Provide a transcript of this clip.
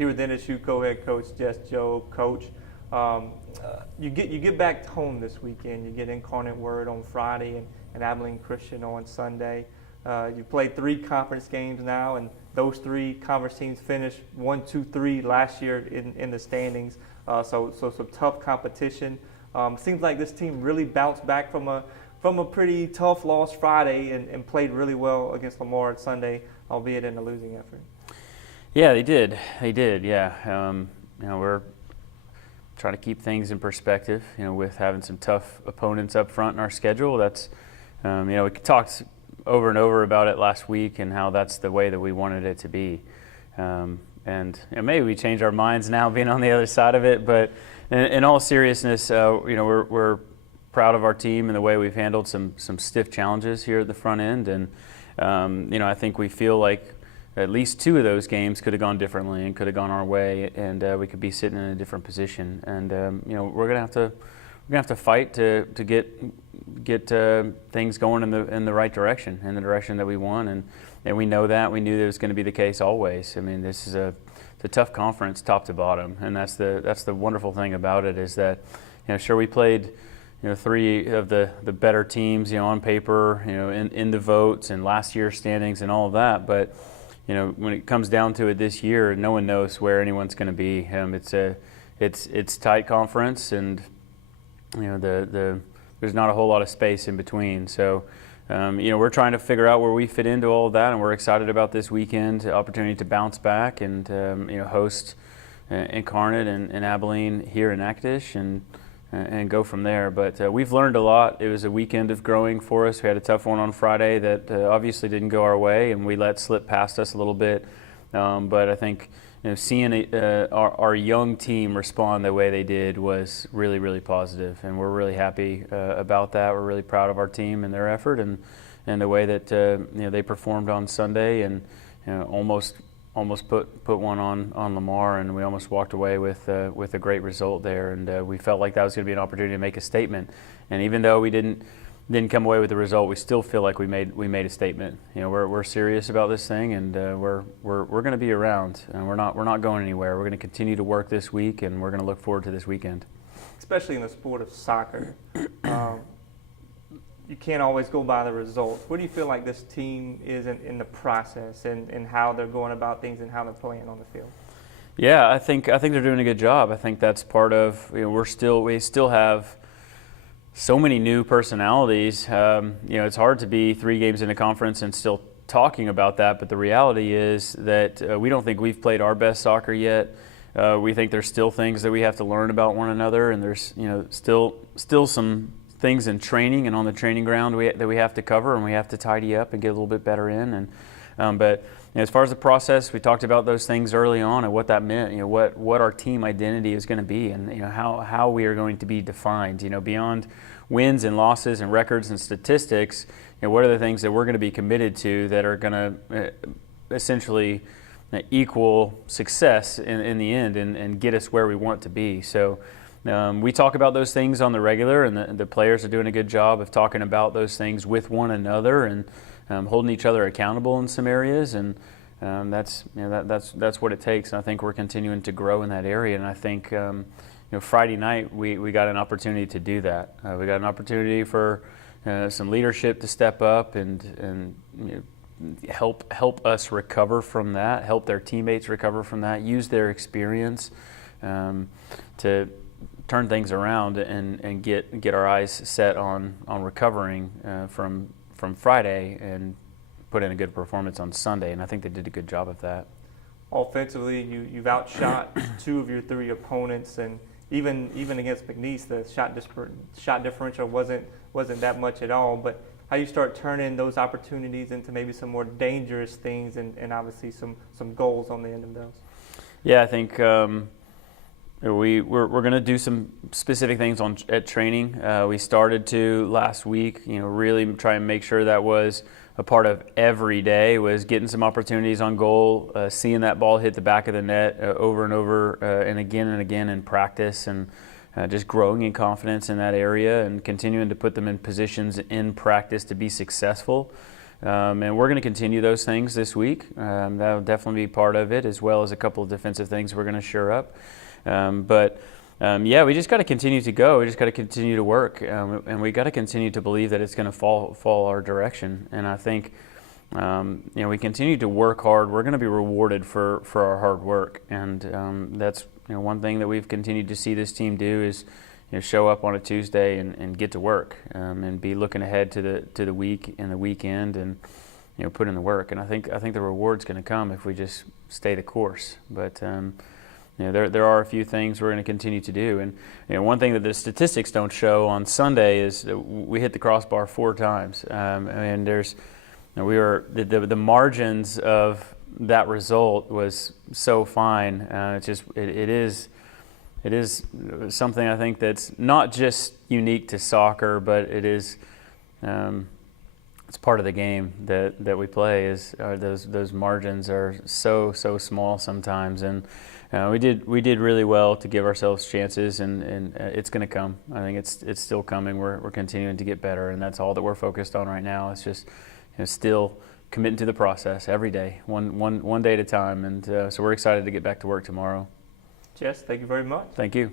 here with NSU co-head coach Jess Jobe. Coach, you get back home this weekend. You get Incarnate Word on Friday and Abilene Christian on Sunday. You played 3 conference games now, and those 3 conference teams finished 1, 2, 3 last year in the standings. So some tough competition. Seems like this team really bounced back from a pretty tough loss Friday and played really well against Lamar at Sunday, albeit in a losing effort. Yeah, they did. Yeah. We're trying to keep things in perspective. With having some tough opponents up front in our schedule. That's, we talked over and over about it last week and how that's the way that we wanted it to be. And maybe we change our minds now, being on the other side of it. But in all seriousness, we're proud of our team and the way we've handled some stiff challenges here at the front end. And I think we feel like at least 2 of those games could have gone differently and could have gone our way, and we could be sitting in a different position. And we're gonna have to fight to get things going in the right direction, in the direction that we want. And we know that. We knew that it was going to be the case always. I mean, this is a tough conference, top to bottom, and that's the wonderful thing about it is that, sure, we played 3 of the better teams, on paper, in the votes and last year's standings and all of that, but when it comes down to it this year, no one knows where anyone's going to be. It's tight conference, and there's not a whole lot of space in between. So we're trying to figure out where we fit into all of that, and we're excited about this weekend opportunity to bounce back and host Incarnate and Abilene here in Natchitoches and go from there. But we've learned a lot. It was a weekend of growing for us. We had a tough one on Friday that obviously didn't go our way, and we let slip past us a little bit. But I think seeing our young team respond the way they did was really, really positive, and we're really happy about that. We're really proud of our team and their effort and the way that they performed on Sunday, and almost put one on Lamar, and we almost walked away with a great result there. And we felt like that was going to be an opportunity to make a statement. And even though we didn't come away with the result, we still feel like we made a statement. We're serious about this thing, and we're going to be around, and we're not going anywhere. We're going to continue to work this week, and we're going to look forward to this weekend. Especially in the sport of soccer, you can't always go by the results. What do you feel like this team is in the process and how they're going about things and how they're playing on the field? Yeah, I think they're doing a good job. I think that's part of we still have so many new personalities. It's hard to be 3 games in a conference and still talking about that, but the reality is that we don't think we've played our best soccer yet. We think there's still things that we have to learn about one another, and there's still some things in training and on the training ground that we have to cover, and we have to tidy up and get a little bit better in. And but as far as the process, we talked about those things early on and what that meant. What our team identity is going to be, and how we are going to be defined. Beyond wins and losses and records and statistics, what are the things that we're going to be committed to that are going to essentially equal success in the end and get us where we want to be. So. We talk about those things on the regular, and the players are doing a good job of talking about those things with one another and holding each other accountable in some areas, and that's what it takes. And I think we're continuing to grow in that area. And I think Friday night we got an opportunity to do that. We got an opportunity for some leadership to step up and help us recover from that, help their teammates recover from that, use their experience to turn things around and get our eyes set on recovering from Friday and put in a good performance on Sunday, and I think they did a good job of that. Offensively, you've outshot 2 of your 3 opponents, and even against McNeese, the shot differential wasn't that much at all. But how you start turning those opportunities into maybe some more dangerous things, and obviously some goals on the end of those. Yeah, I think. We're going to do some specific things at training. We started to last week, really try and make sure that was a part of every day, was getting some opportunities on goal, seeing that ball hit the back of the net over and over and again in practice, and just growing in confidence in that area and continuing to put them in positions in practice to be successful. And we're going to continue those things this week. That'll definitely be part of it, as well as a couple of defensive things we're going to shore up. We just got to continue to go. We just got to continue to work, and we got to continue to believe that it's going to fall our direction. And I think, we continue to work hard. We're going to be rewarded for our hard work, and that's one thing that we've continued to see this team do is show up on a Tuesday and get to work, and be looking ahead to the week and the weekend, and put in the work. And I think the reward's going to come if we just stay the course. But there are a few things we're going to continue to do. And one thing that the statistics don't show on Sunday is that we hit the crossbar 4 times. And there's the margins of that result was so fine. It is something I think that's not just unique to soccer, but it is it's part of the game that we play. Those margins are so small sometimes, and we did really well to give ourselves chances, and it's going to come. I think it's still coming. We're continuing to get better, and that's all that we're focused on right now. It's just still committing to the process every day, one day at a time, and so we're excited to get back to work tomorrow. Jess, thank you very much. Thank you.